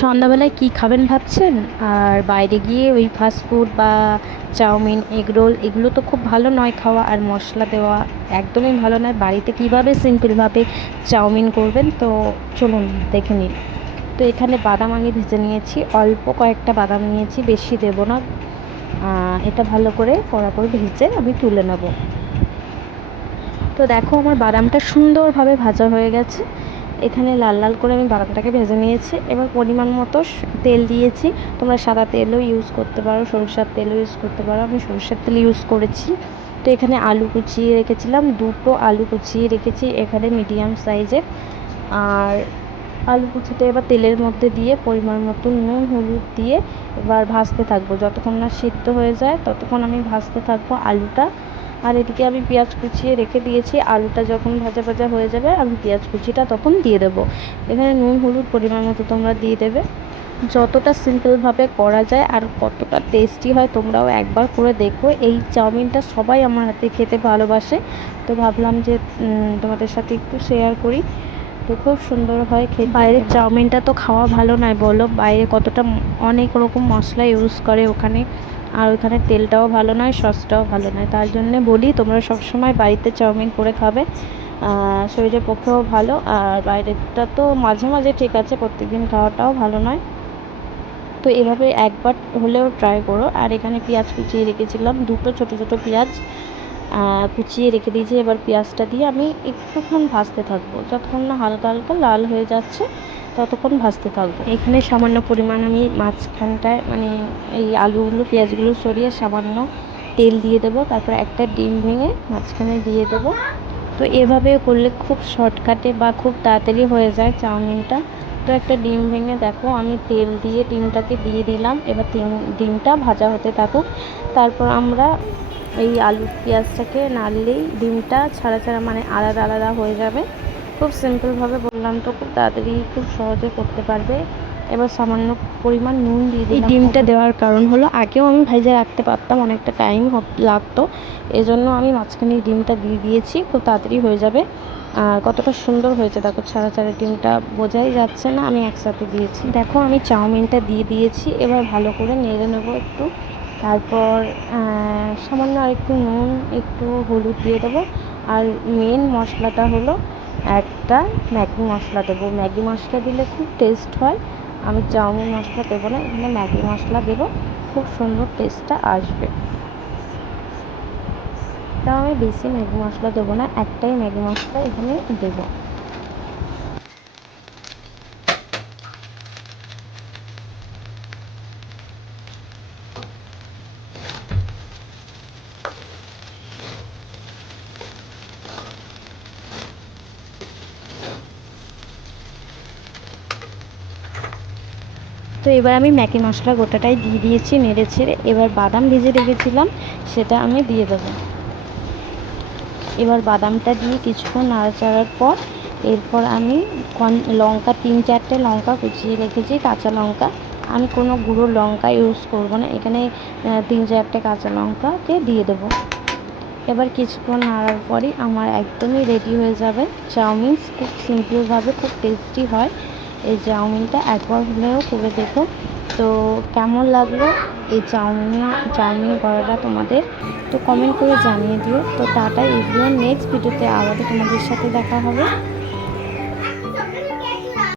সন্ধ্যাবেলায় কী খাবেন ভাবছেন? আর বাইরে গিয়ে ওই ফাস্ট ফুড বা চাউমিন এগরোল এগুলো তো খুব ভালো নয় খাওয়া, আর মশলা দেওয়া একদমই ভালো নয়। বাড়িতে কীভাবে সিম্পলভাবে চাউমিন করবেন? তো চলুন, দেখে নিন তো এখানে বাদাম আমি ভেজে নিয়েছি। অল্প কয়েকটা বাদাম নিয়েছি, বেশি দেবো না। এটা ভালো করে কড়া করে ভেজে আমি তুলে নেব। তো দেখো, আমার বাদামটা সুন্দরভাবে ভাজা হয়ে গেছে। এখানে লাল লাল করে আমি বাদামটাকে ভেজে নিয়েছি। এবার পরিমাণ মতো তেল দিয়েছি। তোমরা সাদা তেলও ইউজ করতে পারো, সরষের তেলও ইউজ করতে পারো। আমি সরষের তেল ইউজ করেছি। তো এখানে আলু কুচিয়ে রেখেছিলাম। দুটো আলু কুচিয়ে রেখেছি এখানে মিডিয়াম সাইজের আর আলু কুচিটা এবার তেলের মধ্যে দিয়ে পরিমাণ মতো নুন, হলুদ দিয়ে এবার ভাজতে থাকব। যতক্ষণ না সিদ্ধ হয়ে যায়, ততক্ষণ আমি ভাজতে থাকব আলুটা। আর এদিকে আমি পেঁয়াজ কুচিয়ে রেখে দিয়েছি। আলুটা যখন ভাজা ভাজা হয়ে যাবে, আমি পেঁয়াজ কুচিটা তখন দিয়ে দেবো। এখানে নুন, হলুদ পরিমাণ মতো তোমরা দিয়ে দেবে। যতটা সিম্পলভাবে করা যায় আর কতটা টেস্টি হয় তোমরাও একবার করে দেখো। এই চাউমিনটা সবাই আমার হাতে খেতে ভালোবাসে। তো ভাবলাম যে তোমাদের সাথে একটু শেয়ার করি। তো খুব সুন্দর হয় খেতে। বাইরের চাউমিনটা তো খাওয়া ভালো নয়, বলো। বাইরে কতটা অনেক রকম মশলা ইউজ করে ওখানে। আর ওখানে তেলটাও ভালো নয়, সসটাও ভালো নয়। তার জন্যে বলি, তোমরা সবসময় বাড়িতে চাউমিন করে খাবে। শরীরের পক্ষেও ভালো। আর বাইরেরটা তো মাঝে মাঝে ঠিক আছে, প্রত্যেকদিন খাওয়াটাও ভালো নয়। তো এভাবে একবার হলেও ট্রাই করো। আর এখানে পেঁয়াজ কুচিয়ে রেখেছিলাম, দুটো ছোটো ছোটো পেঁয়াজ। কুচিয়ে রেখে দিয়েছি। এবার পেঁয়াজটা দিয়ে আমি একটুক্ষণ ভাজতে থাকব। যতক্ষণ না হালকা হালকা লাল হয়ে যাচ্ছে ততক্ষণ ভাজতে থাকব। এখানে সামান্য পরিমাণ আমি মাঝখানটায় মানে এই আলুগুলো, পেঁয়াজগুলো সরিয়ে সামান্য তেল দিয়ে দেবো, তারপর একটা ডিম ভেঙে মাঝখানে দিয়ে দেবো। তো এভাবে করলে খুব শর্টকাটে বা খুব তাড়াতাড়ি হয়ে যায় চাউমিনটা। তো একটা ডিম ভেঙে দেখো, আমি তেল দিয়ে ডিমটাকে দিয়ে দিলাম। এবার ডিমটা ভাজা হতে থাকুক। তারপর আমরা এই আলু, পেঁয়াজটাকে নাড়লেই ডিমটা ছাড়া ছাড়া মানে আলাদা আলাদা হয়ে যাবে। খুব সিম্পলভাবে বললাম তো, খুব তাড়াতাড়ি, খুব সহজে করতে পারবে। এবার সামান্য পরিমাণ নুন দিয়ে দিই ডিমটা দেওয়ার কারণ হলো, আগেও আমি ভেজে রাখতে পারতাম, অনেকটা টাইম লাগতো। এই জন্য আমি মাঝখানে ডিমটা দিয়ে দিয়েছি, খুব তাড়াতাড়ি হয়ে যাবে। আর কতটা সুন্দর হয়েছে, দেখো ছাড়া ছাড়া ডিমটা বোঝাই যাচ্ছে না, আমি একসাথে দিয়েছি। দেখো, আমি চাউমিনটা দিয়ে দিয়েছি, এবার ভালো করে নেড়ে নেব একটু। তারপর সামান্য আরেকটু নুন, একটু হলুদ দিয়ে দেবো। আর মেন মশলাটা হলো একটা ম্যাগি মশলা দেবো। ম্যাগি মশলা দিলে খুব টেস্ট হয়। আমি চাউমিন মশলা দেবো না, এখানে ম্যাগি মশলা দেবো খুব সুন্দর টেস্টটা আসবে। তাও আমি বেশি ম্যাগি মশলা দেবো না, একটাই ম্যাগি মশলা এখানে দেবো। তো এবার আমি ম্যাগি মশলা গোটাটাই দিয়ে দিয়েছি, নেড়ে ছেড়ে। এবার বাদাম ভেজে রেখেছিলাম, সেটা আমি দিয়ে দেবো। এবার বাদামটা দিয়ে কিছুক্ষণ নাড়াচাড়ার পর, এরপর আমি লঙ্কা, তিন চারটে লঙ্কা কুচিয়ে রেখেছি, কাঁচা লঙ্কা। আমি কোনো গুঁড়ো লঙ্কা ইউজ করব না, এখানে তিন চারটে কাঁচা লঙ্কাকে দিয়ে দেবো। এবার কিছুক্ষণ নাড়ার পরই আমার একদমই রেডি হয়ে যাবে। চাউমিন খুব সিম্পলভাবে খুব টেস্টি হয়। এই চাউমিনটা একবার হলেও করে দেখো তো কেমন লাগল এই চাউমিন চাউমিন করাটা তোমাদের? তো কমেন্ট করে জানিয়ে দিও। তো টাটা এগুলো নেক্সট ভিডিওতে আবারও তোমাদের সাথে দেখা হবে।